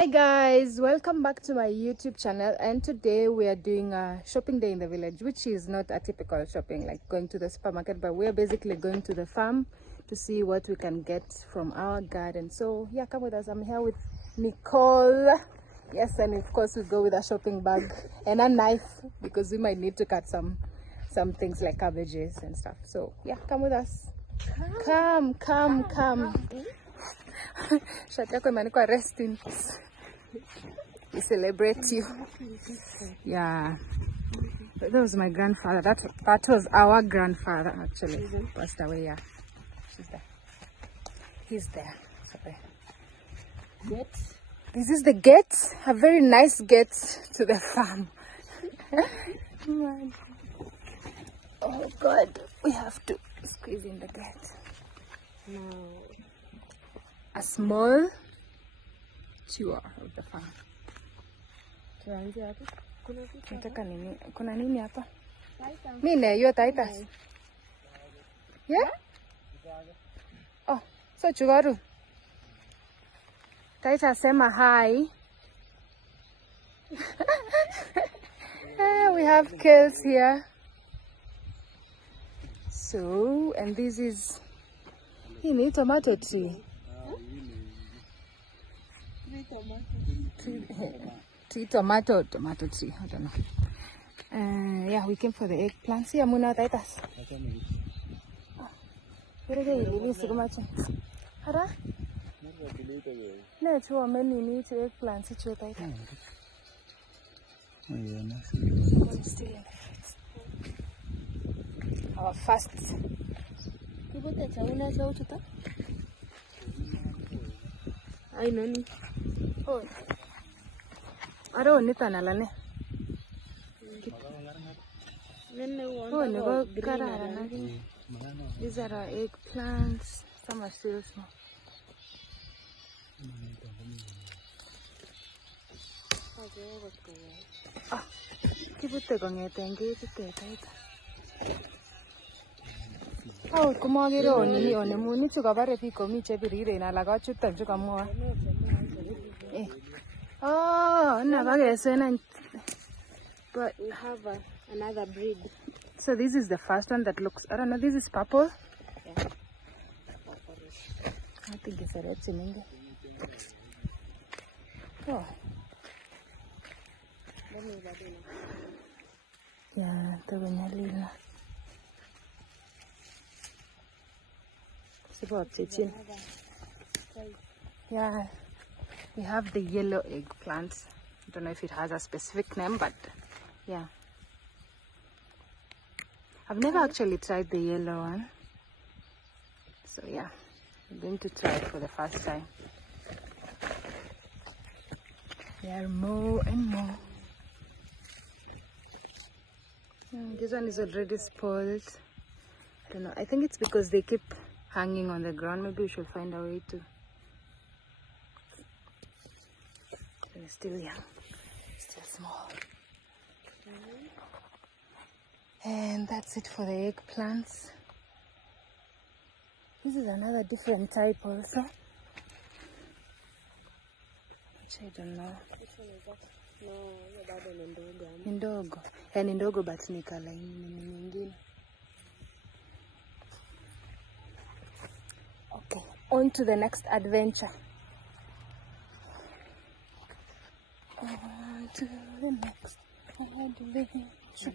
Hi guys, welcome back to my YouTube channel, and today we are doing a shopping day in the village, which is not a typical shopping like going to the supermarket, but we are basically going to the farm to see what we can get from our garden. So yeah, come with us. I'm here with Nicole. Yes, and of course we go with a shopping bag and a knife because we might need to cut some things like cabbages and stuff. So yeah, come with us. Come. Shati yako imeandikwa rest in peace. We celebrate you. Yeah, that was my grandfather. That was our grandfather actually. Passed away. Yeah, she's there. He's there. Sorry. Gate. This is the gate. A very nice gate to the farm. Oh God, we have to squeeze in the gate. No. A small tour of the farm. Tuanze hapo. Kuna kitu. Nataka nini? Kuna nini hapa? Mimi najua Titus. Yeah? Oh, so Chugaru. Titus sema hi. We have kales here. So, and this is tomato tree. Tomato tree. I don't know. Yeah, we came for the eggplants. Yeah, Muna Titus. Hara? No, too many need to eggplants. It's your Titus. Our first. Ai nani? Oh. I don't need an alane. Oh, these are our eggplants. Some are still small. Ah, keep it and get it. Oh, come on, get on the moon. It's a very big committee every day, and I got you to come more. Oh, never guess. But We have another breed. so this is the first one that looks, I don't know, this is purple. Yeah. I think it's a red sininge. Oh. Yeah, the vanilla. Yeah, we have the yellow eggplants. I don't know if it has a specific name, but yeah. I've never actually tried the yellow one. So yeah, I'm going to try it for the first time. There are more and more. This one is already spoiled. I don't know. I think it's because they keep hanging on the ground. Maybe we should find a way to. They're still young, still small. And that's it for the eggplants. This is another different type also, which I don't know. Ni ndogo. Ni ndogo but ni kala nyingine. Okay, on to the next adventure. On to the next adventure.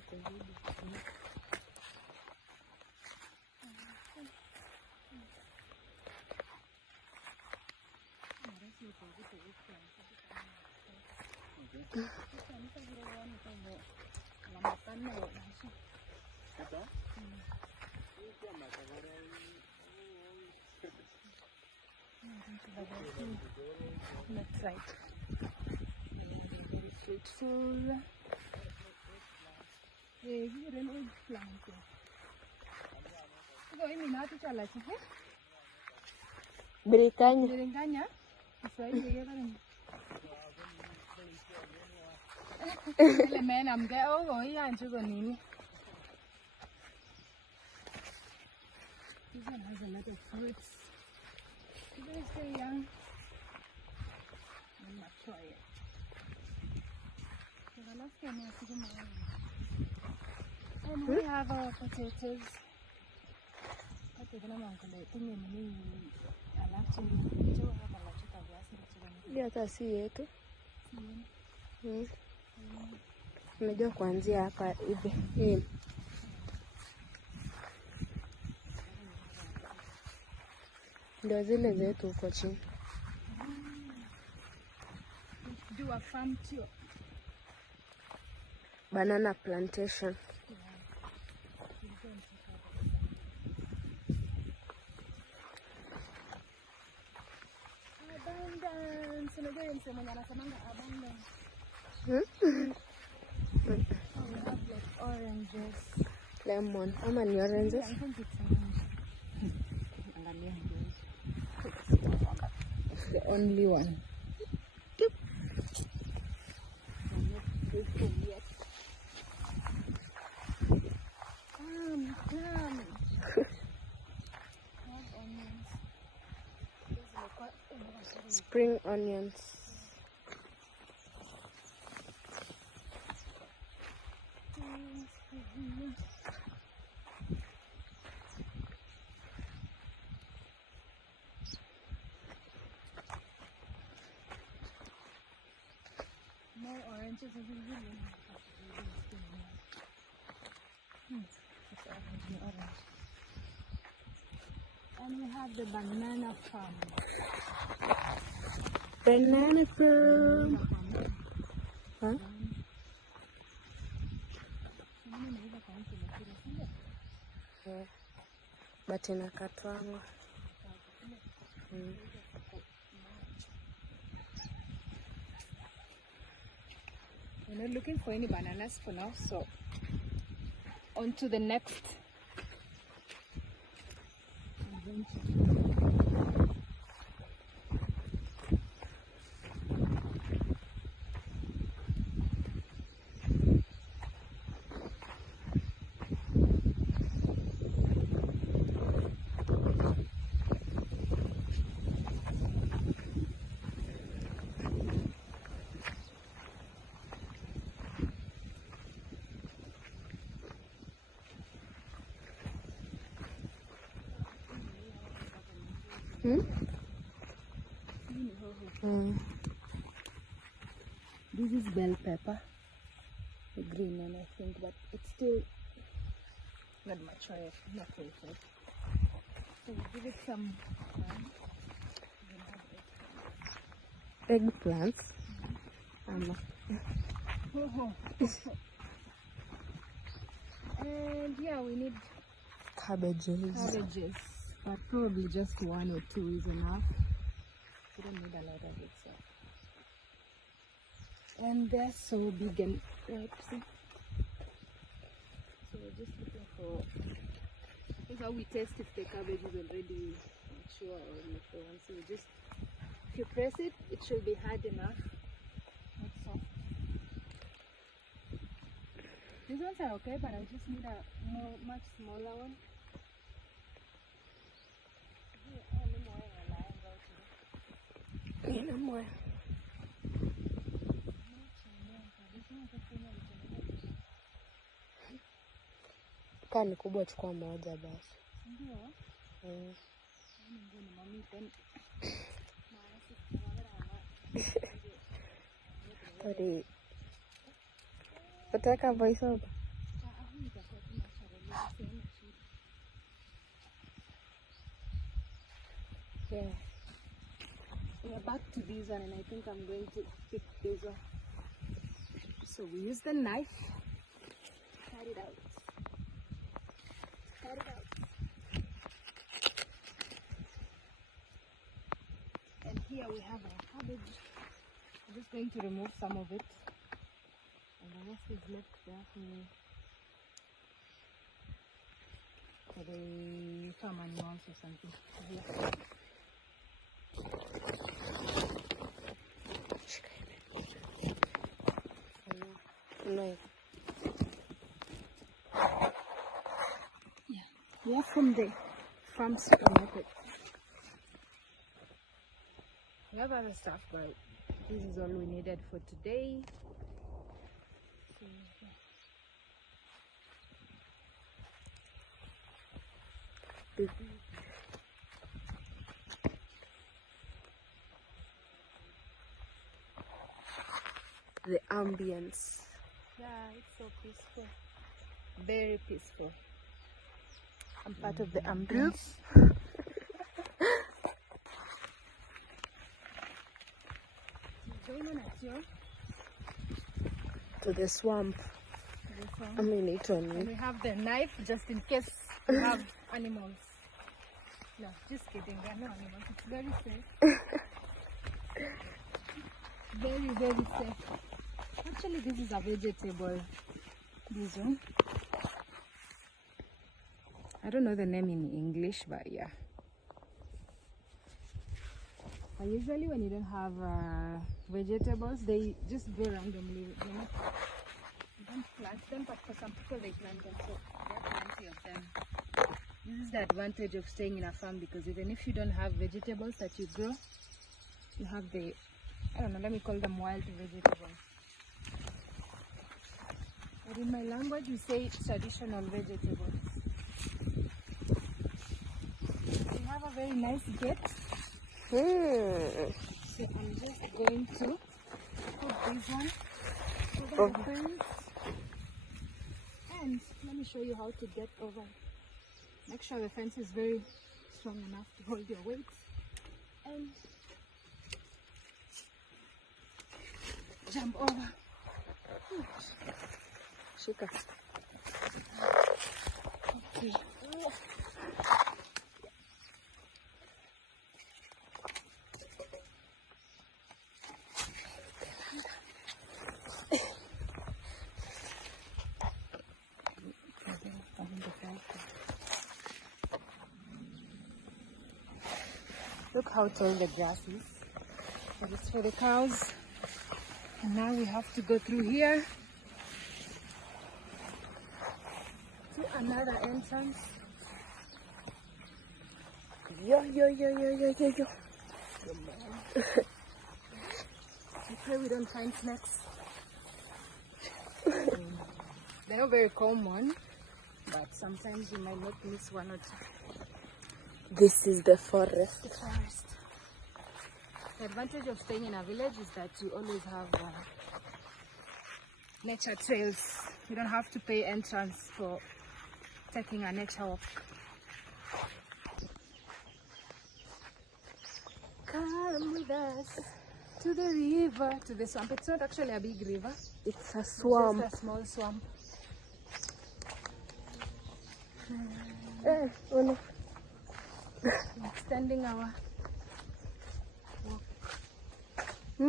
That's right. Very fruitful. Birikanya. Ile mena mge ogo iyanchu konini. This one has a lot of fruits. Very young. machoya. And we have our potatoes. Hii hata si yetu. Unajua kuanzia hapa hivi. Hii. Ndio zile zetu huko chini. Do a farm tour. Banana plantation. Abundance. Unajua yeye msemo mwenye anasemanga abundance. Hmm? We have like oranges. Lemon. Ama ni oranges? I think it's orange. It's the only one. Come. Spring onions. More oranges is really it's orange. And we have the banana farm. Banana farm. Huh? Yeah. But inakatwanga. We're not looking for any bananas for now, so on to the next adventure. This is bell pepper, the green one I think, but it's still not mature, not very good. So we give it some time. Eggplants. And yeah, we need Cabbages. but probably just one or two is enough. We don't need a lot of it. So. And they're so big and ripe. See? So we're just looking for. That's how we test if the cabbage is already mature or not. So we just, if you press it, it should be hard enough, not soft. These ones are okay, but I just need a much smaller one. Nina moyo. Kaa ni kubwa, chukua moja basi. Ndio. Sorry. Utaka voice over? Yeah. We're back to this one, and I think I'm going to pick this one. So we use the knife, cut it out. Cut it out. And here we have our cabbage. I'm just going to remove some of it, and the rest is left there for the farm animals or something. Here. No. Yeah, we are from the farm supermarket. We have other stuff, but This is all we needed for today. The ambience. Yeah, it's so peaceful. Very peaceful. I'm part of the ambience. To the swamp. I mean, it on And you. we have the knife just in case we have animals. No, just kidding. There are no animals. It's very safe. Very, very safe. Actually, this is a vegetable. This one. I don't know the name in English, but yeah. Usually when you don't have vegetables, they just grow randomly. You don't plant them, but for some people they plant them, so there are plenty of them. This is the advantage of staying in a farm, because even if you don't have vegetables that you grow, you have the, I don't know, let me call them wild vegetables. But in my language we say traditional vegetables. We have a very nice gate. So I'm just going to put this one over the fence, and let me show you how to get over. Make sure the fence is very strong enough to hold your weight, and jump over. Shika. Okay. Look how tall the grass is. That is for the cows. And now we have to go through here to another entrance. Yo. I pray we don't find snakes. They're not very common, but sometimes you might not miss one or two. This is the forest. The forest. The advantage of staying in a village is that you always have nature trails. You don't have to pay entrance for taking a nature walk. Come with us to the river, to the swamp. It's not actually a big river. It's a swamp. It's just a small swamp. Oh no. Extending our walk. We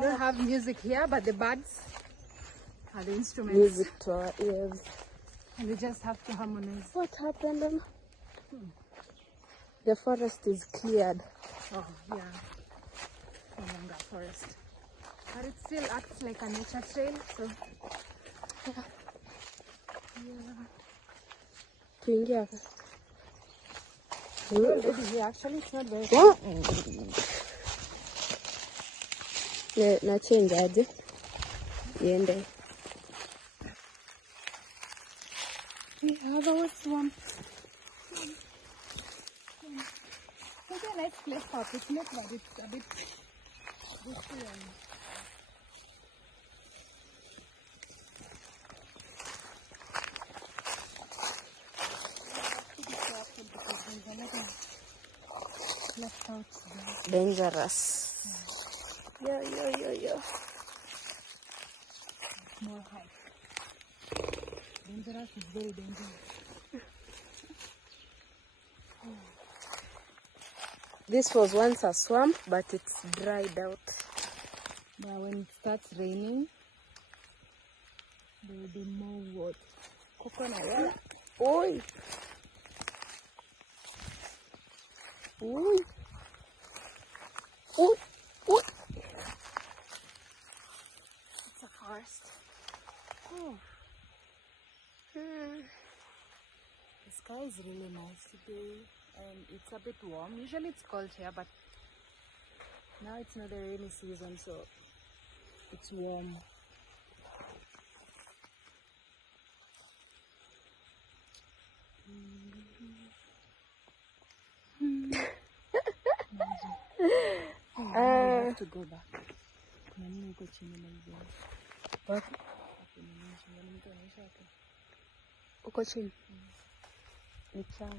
don't have music here, but the birds are the instruments. Music to our ears. And we just have to harmonize. What happened? The forest is cleared. Oh, yeah. No longer forest. But it still acts like a nature trail, so yeah. Tuingia hapa. We're already here. Actually, it's not very What? Na change aje? Yende. We have our swamp. It's a nice place for a picnic, but it's a bit risky and left out there. Dangerous. Yo. More hike. Dangerous is very dangerous. This was once a swamp, but it's dried out. But when it starts raining, there will be more water. Coconut water. Oi. It's a forest. Oh. The sky is really nice today and it's a bit warm. Usually it's cold here, but now it's not the rainy season, so it's warm. We have to go back. What? Uko chini. Ni sawa.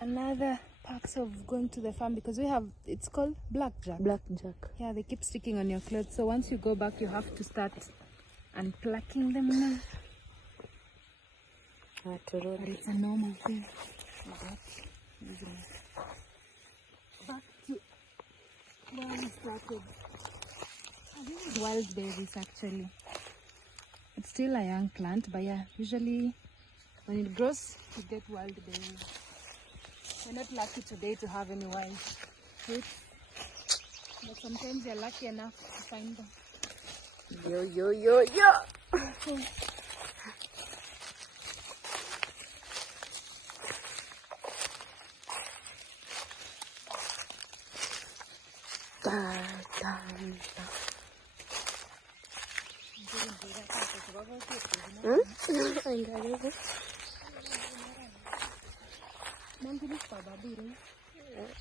Another perks of going to the farm, because we have, it's called blackjack. Blackjack. Yeah, they keep sticking on your clothes, so once you go back you have to start unplucking them now. But it's a normal thing. Back to where we started. This is wild berries actually. It's still a young plant, but yeah, usually when it grows you get wild berries. We're not lucky today to have any wild fruits, but sometimes you're lucky enough to find them. Yo, yo, yo, yo! Okay.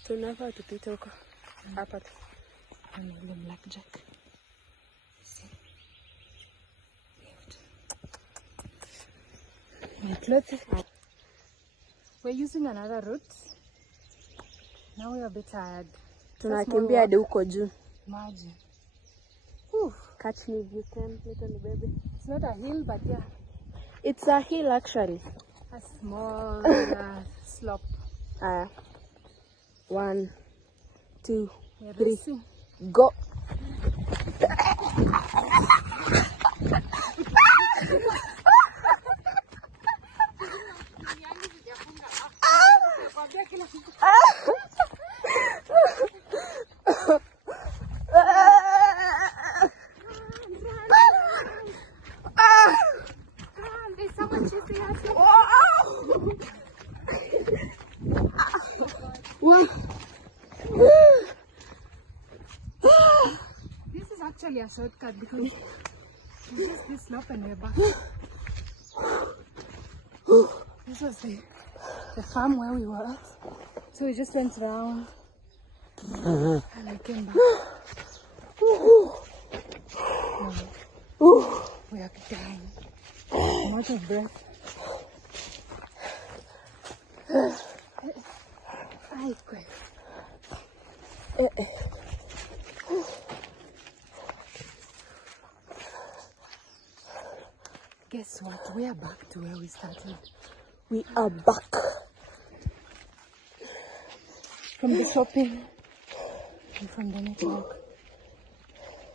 Tunafaa tupite huko hapa tu. Blackjack. My clothes. We're using another route. Now we're a bit tired. Tunakimbia hadi huko juu. Imagine. Catch me if you can, little baby. It's not a hill, but yeah. It's a hill actually. A small slope. 1, 2, We're 3, racing. go! This is actually a shortcut because it's just this slope and we're back. This was the farm where we were at. So we just went around and I came back. We are dying. I'm out of breath. Guess what? We are back to where we started. We are back. From the shopping and from the network.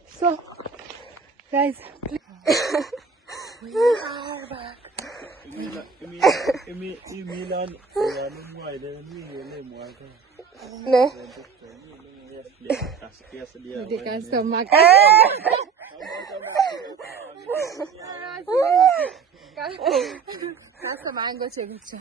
So, guys, please. We are back. Ne? The customer. Customer, I'm going to check it.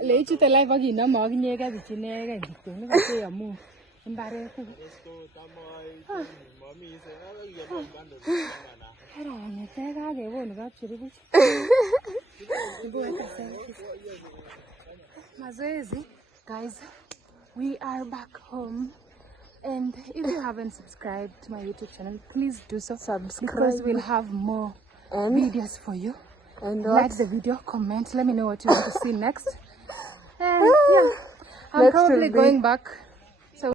Lấy chú tay lại vào gì nó mở cái nhẹ cái gì chứ nè cái gì nó cái gì ở mua em ba đây không cái đó nhà xe ra cái vô nó chú đi Mazoezi, guys, we are back home. And if you haven't subscribed to my YouTube channel, please do so. Subscribe, because we'll have more videos for you. And like the video, comment, let me know what you want to see next. And yeah, I'm probably going back